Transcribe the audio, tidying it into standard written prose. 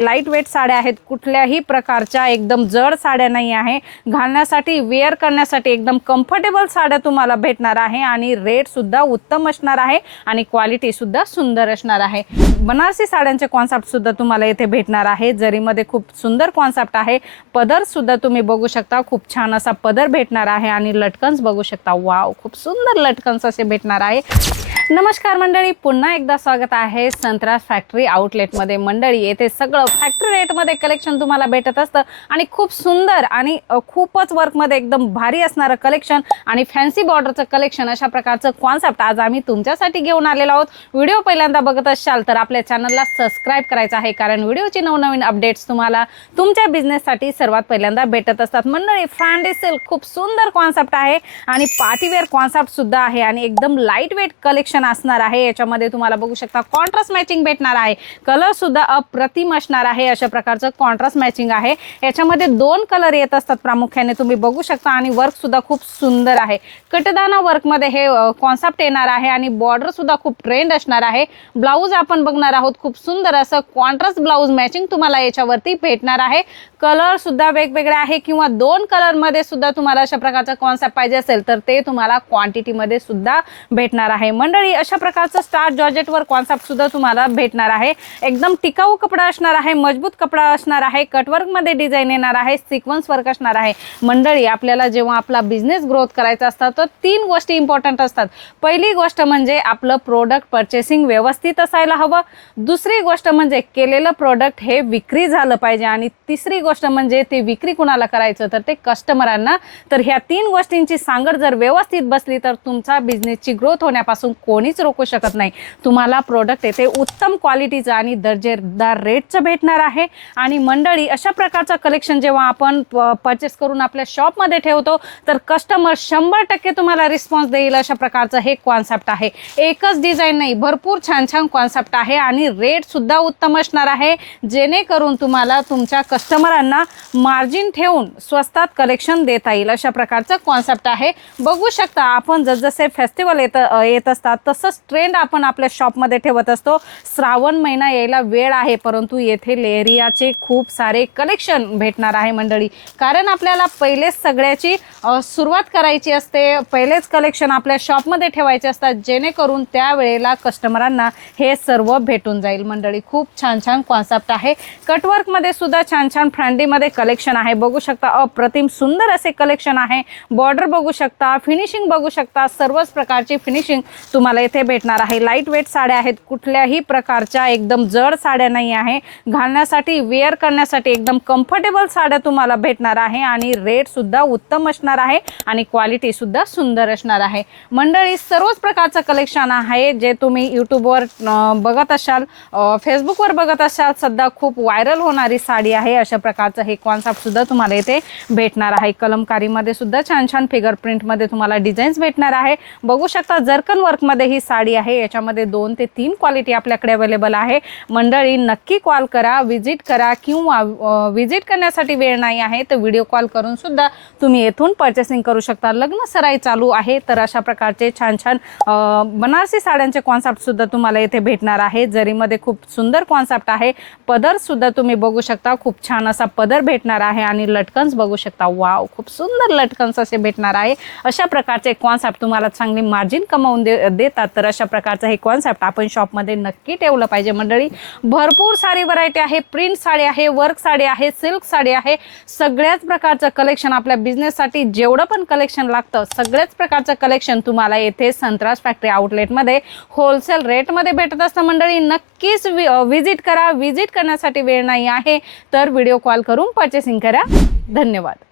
Light weight साड्या आहेत, कुठल्याही प्रकारच्या एकदम जड साड्या नाही आहे, घालण्यासाठी वेअर करण्यासाठी एकदम कम्फर्टेबल साड्या तुम्हाला भेटणार आहे आणि रेट सुद्धा उत्तम असणार आहे आणि क्वालिटी सुद्धा सुंदर असणार आहे। बनारसी साड्यांचे कॉन्सेप्ट सुद्धा तुम्हाला इथे भेटणार आहे। जरीमध्ये खूप सुंदर कॉन्सेप्ट आहे। पदर सुद्धा तुम्ही बघू शकता, खूप छान असा पदर भेटणार आहे आणि लटकन्स बघू शकता, वाव खूप सुंदर लटकन्स असे भेटणार आहे। नमस्कार मंडळी, पुन्हा एकदा स्वागत आहे संत्रास फॅक्टरी आउटलेटमध्ये। मंडळी येथे सगळं फॅक्टरी रेटमध्ये कलेक्शन तुम्हाला भेटत असतं आणि खूप सुंदर आणि खूपच वर्कमध्ये एकदम भारी असणारं कलेक्शन आणि फॅन्सी बॉर्डरचं कलेक्शन, अशा प्रकारचं कॉन्सेप्ट आज आम्ही तुमच्यासाठी घेऊन आलेलो आहोत। व्हिडिओ पहिल्यांदा बघत असाल तर आपल्या चॅनलला सबस्क्राइब करायचं आहे, कारण व्हिडिओची नवनवीन अपडेट्स तुम्हाला तुमच्या बिझनेससाठी सर्वात पहिल्यांदा भेटत असतात। मंडळी फॅन्सी सिल्क खूप सुंदर कॉन्सेप्ट आहे आणि पार्टीवेअर कॉन्सेप्ट सुद्धा आहे आणि एकदम लाईट वेट कलेक्शन असणार आहे। याच्यामध्ये तुम्हाला बघू शकता कॉन्ट्रास्ट मॅचिंग भेटणार आहे, कलर सुद्धा अप्रतिम असणार आहे। अशा प्रकारचं कॉन्ट्रास्ट मॅचिंग आहे। याच्यामध्ये दोन कलर येत असतात प्रामुख्याने, तुम्ही बघू शकता आणि वर्क सुद्धा खूप सुंदर आहे। कटदाना वर्क मध्ये हे कॉन्सेप्ट येणार आहे आणि बॉर्डर सुद्धा खूप ट्रेंड असणार आहे। ब्लाउज आपण बघणार आहोत, खूप सुंदर असं कॉन्ट्रास्ट ब्लाउज मॅचिंग तुम्हाला याच्यावरती भेटणार आहे। कलर सुद्धा वेगवेगळे आहे किंवा दोन कलर मध्ये सुद्धा तुम्हाला अशा प्रकारचा कॉन्सेप्ट पाहिजे असेल तर ते तुम्हाला क्वांटिटी मध्ये सुद्धा भेटणार आहे। मंडळी अशा प्रकारचं स्टार जॉर्जेट वर कॉन्सेप्ट सुद्धा तुम्हाला भेटणार आहे। एकदम टिकाऊ कपडा असणार आहे, मजबूत कपडा असणार आहे, कटवर्क मध्ये डिझाइन येणार आहे, सिक्वेन्स वर्क असणार आहे। मंडळी आपल्याला जेव्हा आपला बिझनेस ग्रोथ करायचा असतो तर तीन गोष्टी इम्पॉर्टंट असतात। पहिली गोष्ट म्हणजे आपलं प्रोडक्ट परचेसिंग व्यवस्थित असायला हवं, दुसरी गोष्ट म्हणजे केलेलं प्रोडक्ट हे विक्री झालं पाहिजे आणि तिसरी गोष्ट म्हणजे ते विक्री कुणाला करायचं तर ते कस्टमरांना। तर ह्या तीन गोष्टींची सांगड जर व्यवस्थित बसली तर तुमचा बिझनेसची ग्रोथ होण्यापासून कोणीच रोखू शकत नाही। तुम्हाला प्रोडक्ट येथे उत्तम क्वालिटीचं आणि दर्जेदार रेटचं भेटणार आहे आणि मंडळी अशा प्रकारचं कलेक्शन जेव्हा आपण परचेस करून आपल्या शॉपमध्ये ठेवतो तर कस्टमर 100% तुम्हाला रिस्पॉन्स देईल। अशा प्रकारचं हे कॉन्सेप्ट आहे। एकच डिझाइन नाही, भरपूर छान छान कॉन्सेप्ट आहे आणि रेट सुद्धा उत्तम असणार आहे, जेणेकरून तुम्हाला तुमच्या कस्टमरांना मार्जिन ठेवून स्वस्तात कलेक्शन देता येईल। अशा प्रकारचं कॉन्सेप्ट आहे। बघू शकता आपण जसजसे फेस्टिवल येत असतात तसंच ट्रेंड आपण आपल्या शॉपमध्ये ठेवत असतो। श्रावण महिना यायला वेळ आहे, परंतु येथे लेहरियाचे खूप सारे कलेक्शन भेटणार आहे मंडळी, कारण आपल्याला पहिलेच सगळ्याची सुरुवात करायची असते, पहिलेच कलेक्शन आपल्या शॉपमध्ये ठेवायचे असतात, जेणेकरून त्यावेळेला कस्टमरांना हे सर्व भेटून जाईल। मंडळी खूप छान छान कॉन्सेप्ट आहे। कटवर्कमध्ये सुद्धा छान छान फ्रँडीमध्ये कलेक्शन आहे, बघू शकता अप्रतिम सुंदर असे कलेक्शन आहे। बॉर्डर बघू शकता, फिनिशिंग बघू शकता, सर्वच प्रकारची फिनिशिंग तुम्हाला इथे भेटणार आहे। लाईट वेट साड्या आहेत, कुठल्याही प्रकारच्या एकदम जड साड्या नाही आहे, घालण्यासाठी वेअर करण्यासाठी एकदम कम्फर्टेबल साड्या तुम्हाला भेटणार आहे आणि रेट सुद्धा उत्तम असणार आहे आणि क्वालिटी सुद्धा सुंदर असणार आहे। मंडळी सर्वच प्रकारचं कलेक्शन आहे जे तुम्ही यूट्यूबवर बघत असाल, फेसबुकवर बघत असाल, सध्या खूप व्हायरल होणारी साडी आहे। अशा प्रकारचं हे कॉन्सेप्ट सुद्धा तुम्हाला इथे भेटणार आहे। कलमकारीमध्ये सुद्धा छान छान फिगर प्रिंटमध्ये तुम्हाला डिझाईन्स भेटणार आहे। बघू शकता जर्कन वर्कमध्ये ही साडी आहे। याच्यामध्ये 2 ते 3 क्वालिटी आपल्याकडे अवेलेबल आहे। मंडळी नक्की कॉल करा, विजिट करा किंवा विजिट करण्यासाठी वेळ नाही आहे तर व्हिडिओ कॉल करून सुद्धा तुम्ही येथून परचेसिंग करू शकता। लग्न सराई चालू आहे तर अशा प्रकारचे छान छान बनारसी साड्यांचे कॉन्सेप्ट सुद्धा तुम्हाला इथे भेटणार आहे। जरीमध्ये खूप सुंदर कॉन्सेप्ट आहे। पदर सुद्धा तुम्ही बघू शकता, खूप छान असा पदर भेटणार आहे आणि लटकन्स बघू शकता, वाव खूप सुंदर लटकन्स असे भेटणार आहे। अशा प्रकारचे कॉन्सेप्ट तुम्हाला चांगली मार्जिन कमावून देतात, तर अशा प्रकारचं हे कॉन्सेप्ट आपण शॉपमध्ये नक्की ठेवलं पाहिजे। मंडळी भरपूर सारी व्हरायटी आहे, प्रिंट साडी आहे, वर्क साडी आहे, सिल्क साडी आहे, सगळ्याच प्रकारचं कलेक्शन आपल्या बिझनेससाठी जेवढं पण कलेक्शन लागतं सगळ्याच प्रकारचं कलेक्शन तुम्हाला येथे संत्रास फॅक्टरी आउटलेटमध्ये होलसेल रेटमध्ये भेटत असतं। मंडळी नक्कीच विजिट करा, विजिट करण्यासाठी वेळ नाही आहे तर व्हिडिओ कॉल करून परचेसिंग करा। धन्यवाद।